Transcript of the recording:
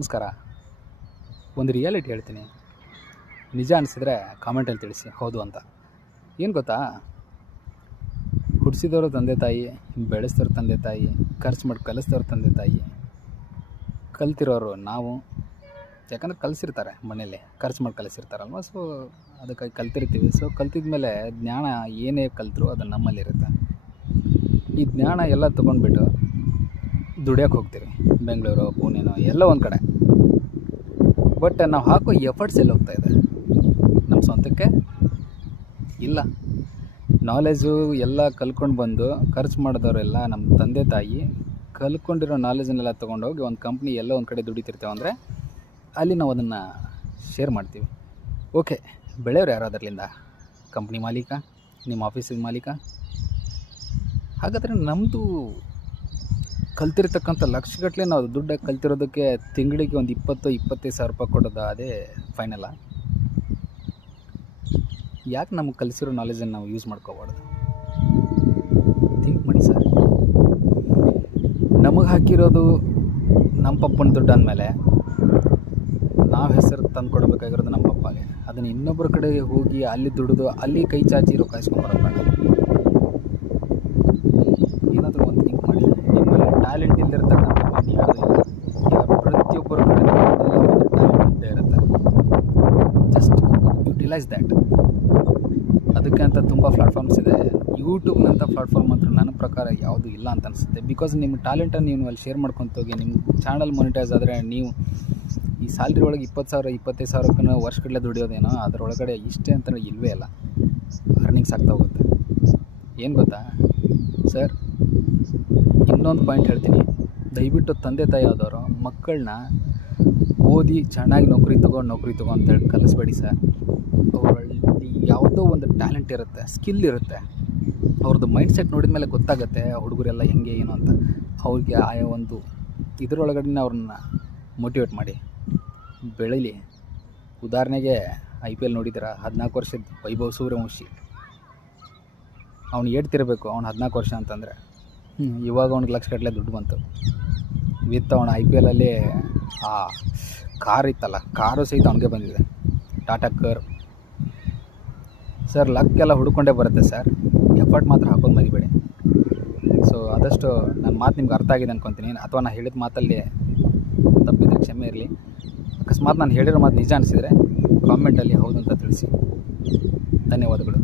ನಮಸ್ಕಾರ. ಒಂದು ರಿಯಾಲಿಟಿ ಹೇಳ್ತೀನಿ. ನಿಜ ಅನಿಸಿದರೆ ಕಾಮೆಂಟಲ್ಲಿ ತಿಳಿಸಿ ಹೌದು ಅಂತ. ಏನು ಗೊತ್ತಾ, ಹುಟ್ಟಿಸಿದವರು ತಂದೆ ತಾಯಿ, ಬೆಳೆಸಿದವರು ತಂದೆ ತಾಯಿ, ಖರ್ಚು ಮಾಡಿ ಕಲಿಸಿದವರು ತಂದೆ ತಾಯಿ, ಕಲ್ತಿರೋರು ನಾವು. ಯಾಕಂದರೆ ಕಲಿಸಿರ್ತಾರೆ, ಮನೇಲಿ ಖರ್ಚು ಮಾಡಿ ಕಲಿಸಿರ್ತಾರಲ್ವ. ಸೊ ಅದಕ್ಕಾಗಿ ಕಲ್ತಿರ್ತೀವಿ. ಸೊ ಕಲ್ತಿದ ಮೇಲೆ ಜ್ಞಾನ ಏನೇ ಕಲಿತರು ಅದು ನಮ್ಮಲ್ಲಿರುತ್ತೆ. ಈ ಜ್ಞಾನ ಎಲ್ಲ ತೊಗೊಂಡ್ಬಿಟ್ಟು ದುಡಿಯೋಕ್ಕೆ ಹೋಗ್ತೀವಿ. ಬೆಂಗಳೂರು, ಪುಣೆನೋ ಎಲ್ಲ ಒಂದು ಕಡೆ. ಬಟ್ ನಾವು ಹಾಕೋ ಎಫರ್ಟ್ಸ್ ಎಲ್ಲಿ ಹೋಗ್ತಾ ಇದೆ? ನಮ್ಮ ಸ್ವಂತಕ್ಕೆ ಇಲ್ಲ. ನಾಲೆಜು ಎಲ್ಲ ಕಲ್ಕೊಂಡು ಬಂದು ಖರ್ಚು ಮಾಡಿದವರೆಲ್ಲ ನಮ್ಮ ತಂದೆ ತಾಯಿ ಕಲ್ಕೊಂಡಿರೋ ನಾಲೆಜನ್ನೆಲ್ಲ ತೊಗೊಂಡೋಗಿ ಒಂದು ಕಂಪ್ನಿ ಎಲ್ಲ ಒಂದು ಕಡೆ ದುಡಿತಿರ್ತೇವೆ ಅಂದರೆ ಅಲ್ಲಿ ನಾವು ಅದನ್ನು ಶೇರ್ ಮಾಡ್ತೀವಿ. ಓಕೆ, ಬೆಳೆಯೋರು ಯಾರು ಅದರಲ್ಲಿಂದ? ಕಂಪ್ನಿ ಮಾಲೀಕ, ನಿಮ್ಮ ಆಫೀಸಿನ ಮಾಲೀಕ. ಹಾಗಾದರೆ ನಮ್ಮದು ಕಲ್ತಿರ್ತಕ್ಕಂಥ ಲಕ್ಷಗಟ್ಟಲೆ ನಾವು ದುಡ್ಡು ಕಲ್ತಿರೋದಕ್ಕೆ ತಿಂಗಳಿಗೆ ಒಂದು 20-25 ಸಾವಿರ ರೂಪಾಯಿ ಕೊಡೋದು ಅದೇ ಫೈನಲ್ಲ? ಯಾಕೆ ನಮಗೆ ಕಲಿಸಿರೋ ನಾಲೆಜನ್ನು ನಾವು ಯೂಸ್ ಮಾಡ್ಕೋಬಾರ್ದು? ಥಿಂಕ್ ಮಾಡಿ ಸರ್. ನಮಗೆ ಹಾಕಿರೋದು ನಮ್ಮ ಪಪ್ಪನ ದುಡ್ಡು ಅಂದಮೇಲೆ ನಾವು ಹೆಸರು ತಂದು ಕೊಡಬೇಕಾಗಿರೋದು ನಮ್ಮ ಪಪ್ಪಗೆ. ಅದನ್ನು ಇನ್ನೊಬ್ಬರ ಕಡೆಗೆ ಹೋಗಿ ಅಲ್ಲಿ ದುಡಿದು ಅಲ್ಲಿ ಕೈ ಚಾಚಿ ರೊಕ್ಕ ಇಸ್ಕೊಂಬರೋದು ಬೇಡ. ಏನಾದರೂ ಒಂದು ಥಿಂಕ್ ಮಾಡಿ. ನಿಮ್ಮಲ್ಲಿ ಟ್ಯಾಲೆಂಟ್ ಇಲ್ಲದಿರ್ತಕ್ಕಂಥ ಮಾಡಿ ಯಾವುದೂ ಇಲ್ಲ. ಪ್ರತಿಯೊಬ್ಬರ ಕಡೆ ಒಂದು ಟ್ಯಾಲೆಂಟ್ ಇದ್ದೇ ಇರುತ್ತೆ. Just utilise that. ಅದಕ್ಕೆ ಅಂತ ತುಂಬ ಪ್ಲಾಟ್ಫಾರ್ಮ್ಸ್ ಇದೆ. ಯೂಟ್ಯೂಬ್ನಂಥ ಪ್ಲಾಟ್ಫಾರ್ಮ್ ಮಾತ್ರ ನನ್ನ ಪ್ರಕಾರ ಯಾವುದೂ ಇಲ್ಲ ಅಂತ ಅನಿಸುತ್ತೆ. ಬಿಕಾಸ್ ನಿಮ್ಮ ಟ್ಯಾಲೆಂಟನ್ನು ನೀವು ಅಲ್ಲಿ ಶೇರ್ ಮಾಡ್ಕೊತೋಗಿ ನಿಮ್ಮ ಚಾನಲ್ ಮೊನಿಟೈಸ್ ಆದರೆ ನೀವು ಈ ಸ್ಯಾಲ್ರಿ ಒಳಗೆ 20,000-25 ಸಾವಿರಕ್ಕೂ ವರ್ಷಗಟ್ಟಲೆ ದುಡಿಯೋದೇನೋ ಅದರೊಳಗಡೆ ಇಷ್ಟೇ ಅಂತ ಇಲ್ಲವೇ ಇಲ್ಲ. ಅರ್ನಿಂಗ್ಸ್ ಆಗ್ತಾ ಹೋಗುತ್ತೆ. ಏನು ಗೊತ್ತಾ ಸರ್, ಇನ್ನೊಂದು ಪಾಯಿಂಟ್ ಹೇಳ್ತೀನಿ. ದಯವಿಟ್ಟು ತಂದೆ ತಾಯಿ ಆದವರು ಮಕ್ಕಳನ್ನ ಓದಿ ಚೆನ್ನಾಗಿ ನೌಕರಿ ತಗೋ ಅಂತೇಳಿ ಕಲಿಸ್ಬೇಡಿ ಸರ್. ಅವರಲ್ಲಿ ಯಾವುದೋ ಒಂದು ಟ್ಯಾಲೆಂಟ್ ಇರುತ್ತೆ, ಸ್ಕಿಲ್ ಇರುತ್ತೆ. ಅವ್ರದ್ದು ಮೈಂಡ್ ಸೆಟ್ ನೋಡಿದ ಮೇಲೆ ಗೊತ್ತಾಗುತ್ತೆ ಹುಡುಗರೆಲ್ಲ ಹೆಂಗೆ ಏನು ಅಂತ. ಅವ್ರಿಗೆ ಆಯಾ ಒಂದು ಇದರೊಳಗಡೆ ಅವ್ರನ್ನ ಮೋಟಿವೇಟ್ ಮಾಡಿ ಬೆಳೀಲಿ. ಉದಾಹರಣೆಗೆ IPL ನೋಡಿದ್ದೀರಾ? 14 ವರ್ಷದ ವೈಭವ್ ಸೂರ್ಯವಂಶಿ. ಅವ್ನು ಹೇಳ್ತಿರ್ಬೇಕು ಅವ್ನು 14 ವರ್ಷ ಅಂತಂದರೆ. ಇವಾಗ ಅವ್ನಿಗೆ ಲಕ್ಷಗಟ್ಟಲೆ ದುಡ್ಡು ಬಂತು ವಿತ್ ಅವನು IPL ಆ ಕಾರ್ ಇತ್ತಲ್ಲ, ಕಾರು ಸಹಿತ ಅವನಿಗೆ ಬಂದಿದೆ, ಟಾಟಾ ಕಾರ್. ಸರ್ ಲಕ್ಕೆಲ್ಲ ಹುಡ್ಕೊಂಡೇ ಬರುತ್ತೆ ಸರ್. ಎಫರ್ಟ್ ಮಾತ್ರ ಹಾಕೋದು ಮರಿಬೇಡಿ. ಸೊ ಆದಷ್ಟು ನನ್ನ ಮಾತು ನಿಮ್ಗೆ ಅರ್ಥ ಆಗಿದೆ ಅಂದ್ಕೊತೀನಿ. ಅಥವಾ ನಾನು ಹೇಳಿದ ಮಾತಲ್ಲಿ ತಪ್ಪಿದ್ರೆ ಕ್ಷಮೆ ಇರಲಿ. ಅಕಸ್ಮಾತ್ ನಾನು ಹೇಳಿರೋ ಮಾತು ನಿಜ ಅನಿಸಿದರೆ ಕಾಮೆಂಟಲ್ಲಿ ಹೌದು ಅಂತ ತಿಳಿಸಿ. ಧನ್ಯವಾದಗಳು.